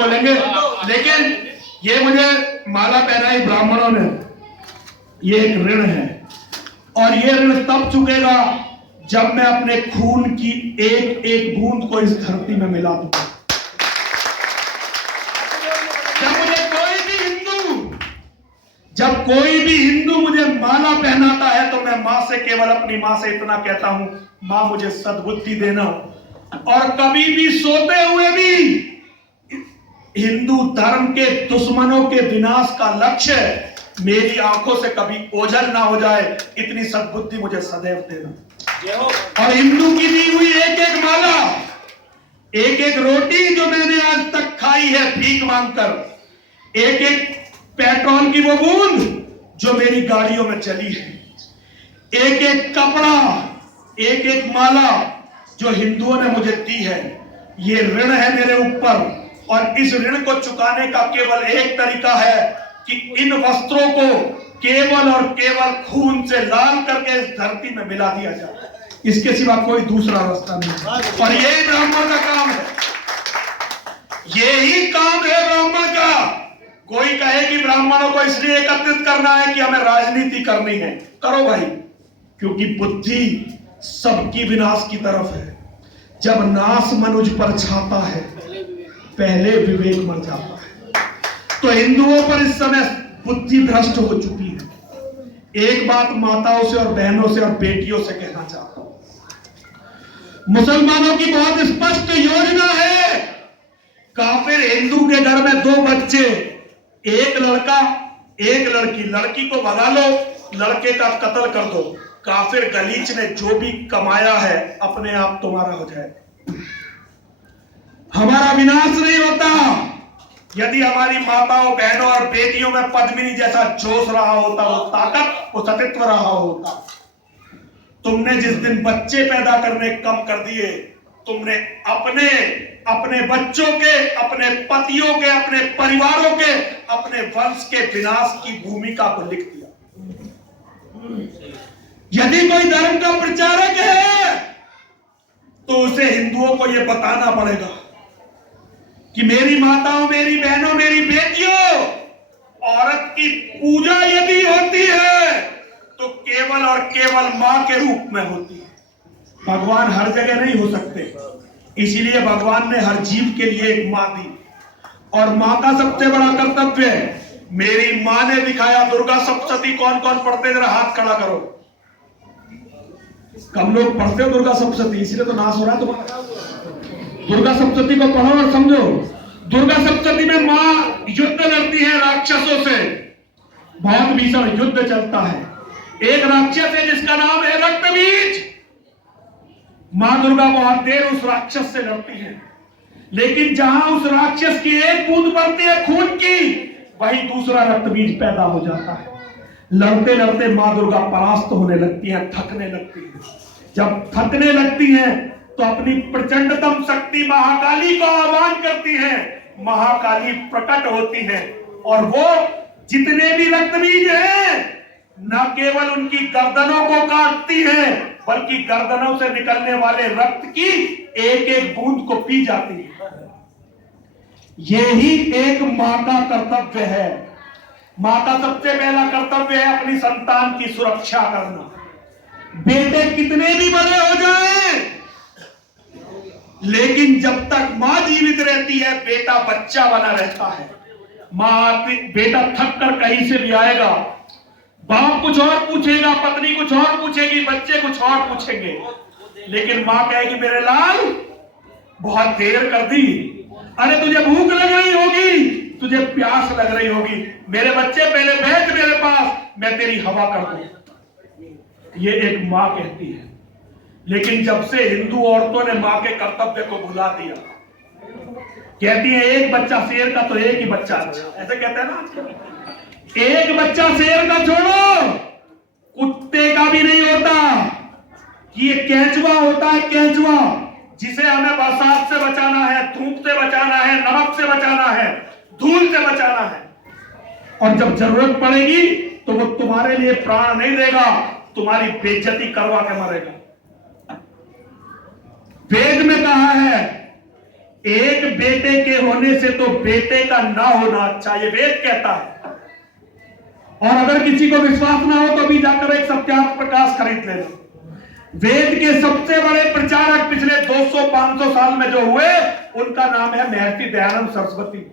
बोलेंगे, लेकिन ये मुझे माला पहनाई ब्राह्मणों ने, ये एक ऋण है और ये ऋण तब चुकेगा जब मैं अपने खून की एक एक बूंद को इस धरती में मिला दूंगा। जब कोई भी हिंदू मुझे माला पहनाता है तो मैं मां से, केवल अपनी मां से इतना कहता हूं, मां मुझे सद्बुद्धि देना, और कभी भी सोते हुए भी हिंदू धर्म के दुश्मनों के विनाश का लक्ष्य मेरी आंखों से कभी ओझल ना हो जाए, इतनी सद्बुद्धि मुझे सदैव देना। और हिंदू की दी हुई एक एक माला, एक एक रोटी जो मैंने आज तक खाई है भीख मांगकर, एक एक पेट्रोल की वो बूंद जो मेरी गाड़ियों में चली है, एक एक कपड़ा, एक एक माला जो हिंदुओं ने मुझे दी है, ये ऋण है मेरे ऊपर। और इस ऋण को चुकाने का केवल एक तरीका है कि इन वस्त्रों को केवल और केवल खून से लाल करके इस धरती में मिला दिया जाए, इसके सिवा कोई दूसरा रास्ता नहीं। और यही ब्राह्मण का काम है, यही काम है ब्राह्मण का। कोई कहे कि ब्राह्मणों को इसलिए एकत्रित करना है कि हमें राजनीति करनी है, करो भाई, क्योंकि बुद्धि सबकी विनाश की तरफ है। जब नाश मनुज पर छाता है, पहले विवेक मर जाता है। तो हिंदुओं पर इस समय बुद्धि भ्रष्ट हो चुकी है। एक बात माताओं से और बहनों से और बेटियों से कहना चाहता हूं, मुसलमानों की बहुत स्पष्ट योजना है। काफिर हिंदू के घर में 2 बच्चे, एक लड़का एक लड़की, लड़की को भगा लो, लड़के का कत्ल कर दो, काफिर गलीच ने जो भी कमाया है अपने आप तुम्हारा हो जाए। हमारा विनाश नहीं होता यदि हमारी माताओं, बहनों और बेटियों में पद्मिनी जैसा जोश रहा होता, वो ताकत, वो सतीत्व रहा होता। तुमने जिस दिन बच्चे पैदा करने कम कर दिए, तुमने अपने बच्चों के, अपने पतियों के, अपने परिवारों के, अपने वंश के विनाश की भूमिका को लिख दिया। यदि कोई धर्म का प्रचारक है तो उसे हिंदुओं को यह बताना पड़ेगा कि मेरी माताओं, मेरी बहनों, मेरी बेटियों, औरत की पूजा यदि होती है तो केवल और केवल मां के रूप में होती है। भगवान हर जगह नहीं हो सकते, इसीलिए भगवान ने हर जीव के लिए एक मां दी। और मां का सबसे बड़ा कर्तव्य है, मेरी मां ने दिखाया। दुर्गा सप्तशती कौन कौन पढ़ते, जरा हाथ खड़ा करो। कम लोग पढ़ते हो दुर्गा सप्तशती, इसलिए तो नाश हो रहा है तुम्हारा। दुर्गा सप्तशती को पढ़ो और समझो। दुर्गा सप्तशती में मां युद्ध लड़ती है राक्षसों से, बहुत भीषण युद्ध चलता है। एक राक्षस है जिसका नाम है रक्तबीज। मां दुर्गा बहुत देर उस राक्षस से लड़ती है, लेकिन जहां उस राक्षस की एक बूंद पड़ती है खून की, वहीं दूसरा रक्तबीज पैदा हो जाता है। लड़ते लड़ते मां दुर्गा परास्त होने लगती हैं, थकने लगती हैं। जब थकने लगती हैं तो अपनी प्रचंडतम शक्ति महाकाली को आह्वान करती हैं। महाकाली प्रकट होती हैं और वो जितने भी रक्तबीज हैं न केवल उनकी गर्दनों को काटती हैं, बल्कि गर्दनों से निकलने वाले रक्त की एक एक बूंद को पी जाती है। यही एक मां का कर्तव्य है। मां का सबसे पहला कर्तव्य है अपनी संतान की सुरक्षा करना। बेटे कितने भी बड़े हो जाएं, लेकिन जब तक मां जीवित रहती है बेटा बच्चा बना रहता है। बेटा थक कर कहीं से भी आएगा, बाप कुछ और पूछेगा, पत्नी कुछ और पूछेगी, बच्चे कुछ और पूछेंगे, लेकिन मां कहेगी मेरे लाल बहुत देर कर दी, अरे तुझे भूख लग रही होगी, तुझे प्यास लग रही होगी, मेरे बच्चे पहले बैठ मेरे पास, मैं तेरी हवा कर दूं। ये एक मां कहती है। लेकिन जब से हिंदू औरतों ने मां के कर्तव्य को भुला दिया, कहती है एक बच्चा शेर का तो एक ही बच्चा अच्छा, ऐसे कहते हैं ना आजकल। एक बच्चा शेर का छोड़ो, कुत्ते का भी नहीं होता। ये केंचुआ होता है, केंचुआ, जिसे हमें बरसात से बचाना है, धूप से बचाना है, नमक से बचाना है, धूल से बचाना है। और जब जरूरत पड़ेगी तो वो तुम्हारे लिए प्राण नहीं देगा, तुम्हारी बेइज्जती करवा के मरेगा। वेद में कहा है एक बेटे के होने से तो बेटे का ना होना अच्छा, ये वेद कहता है। और अगर किसी को विश्वास ना हो तो भी जाकर एक सत्यार्थ प्रकाश खरीद लेना। वेद के सबसे बड़े प्रचारक पिछले 200-500 साल में जो हुए, उनका नाम है महर्षि दयानंद सरस्वती।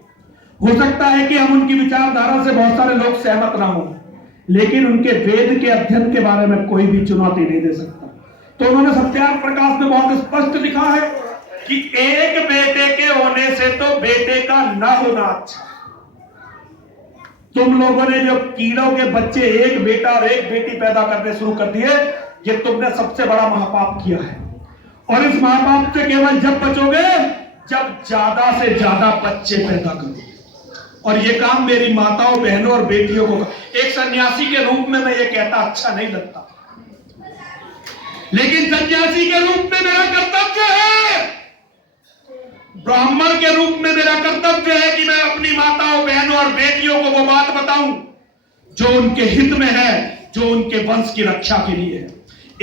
हो सकता है कि हम उनकी विचारधारा से बहुत सारे लोग सहमत ना हो, लेकिन उनके वेद के अध्ययन के बारे में कोई भी चुनौती नहीं दे सकता। तो उन्होंने सत्यार्थ प्रकाश में बहुत स्पष्ट लिखा है कि एक बेटे के होने से तो बेटे का ना होना अच्छा। तुम लोगों ने जो कीड़ों के बच्चे एक बेटा और एक बेटी पैदा करने शुरू कर दिए, ये तुमने सबसे बड़ा महापाप किया है। और इस महापाप से केवल जब बचोगे जब ज्यादा से ज्यादा बच्चे पैदा करोगे। और ये काम मेरी माताओं, बहनों और बेटियों को, एक सन्यासी के रूप में मैं ये कहता अच्छा नहीं लगता, लेकिन सन्यासी के रूप में मेरा कर्तव्य है, ब्राह्मण के रूप में मेरा कर्तव्य है कि मैं अपनी माताओं, बहनों और बेटियों को वो बात बताऊं जो उनके हित में है, जो उनके वंश की रक्षा के लिए है।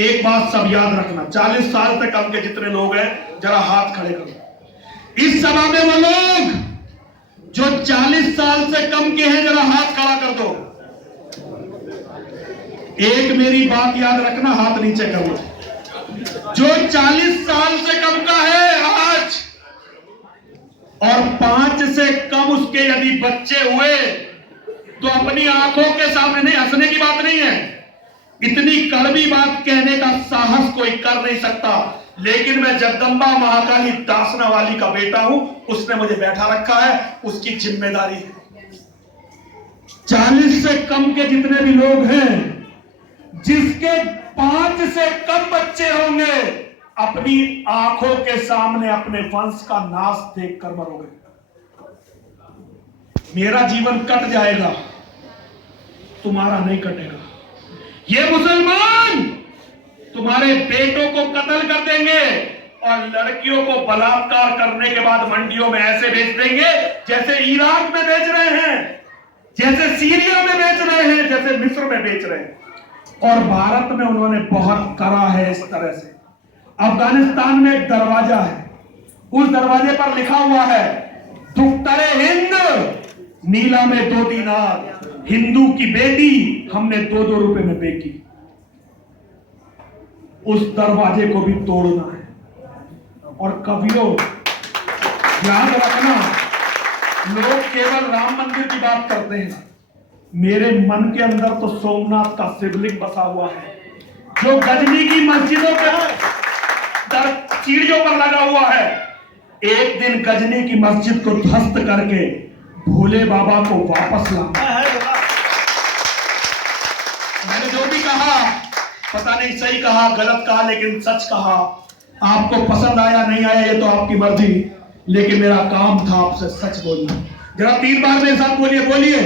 एक बात सब याद रखना, 40 साल से कम के जितने लोग हैं जरा हाथ खड़े करो। इस सभा में वो लोग जो 40 साल से कम के हैं जरा हाथ खड़ा कर दो। एक मेरी बात याद रखना, हाथ नीचे करो। जो 40 साल से कम का है आज, और 5 से कम उसके यदि बच्चे हुए तो अपनी आंखों के सामने, नहीं हंसने की बात नहीं है, इतनी कड़वी बात कहने का साहस कोई कर नहीं सकता, लेकिन मैं जगदम्बा महाकाली दासना वाली का बेटा हूं, उसने मुझे बैठा रखा है, उसकी जिम्मेदारी है। 40 से कम के जितने भी लोग हैं, जिसके 5 से कम बच्चे होंगे, अपनी आंखों के सामने अपने वंश का नाश देखकर मरोगे। मेरा जीवन कट जाएगा, तुम्हारा नहीं कटेगा। ये मुसलमान तुम्हारे बेटों को कत्ल कर देंगे और लड़कियों को बलात्कार करने के बाद मंडियों में ऐसे बेच देंगे जैसे इराक में बेच रहे हैं, जैसे सीरिया में बेच रहे हैं, जैसे मिस्र में बेच रहे हैं। और भारत में उन्होंने बहुत करा है इस तरह से। अफगानिस्तान में एक दरवाजा है, उस दरवाजे पर लिखा हुआ है दुख्तरे हिंद, नीला में 2 दीनार, हिंदू की बेटी हमने 2-2 रुपए में बेची। उस दरवाजे को भी तोड़ना है। और कवियों याद रखना, लोग केवल राम मंदिर की बात करते हैं, मेरे मन के अंदर तो सोमनाथ का शिवलिंग बसा हुआ है, जो गजनी की मस्जिदों के सीढ़ियों पर लगा हुआ है। एक दिन गजनी की मस्जिद को ध्वस्त करके भोले बाबा को वापस लाना। मैंने जो भी कहा, पता नहीं सही कहा, गलत कहा, लेकिन सच कहा। आपको पसंद आया नहीं आया ये तो आपकी मर्जी, लेकिन मेरा काम था आपसे सच बोलना। जरा 3 बार मेरे साथ बोलिए।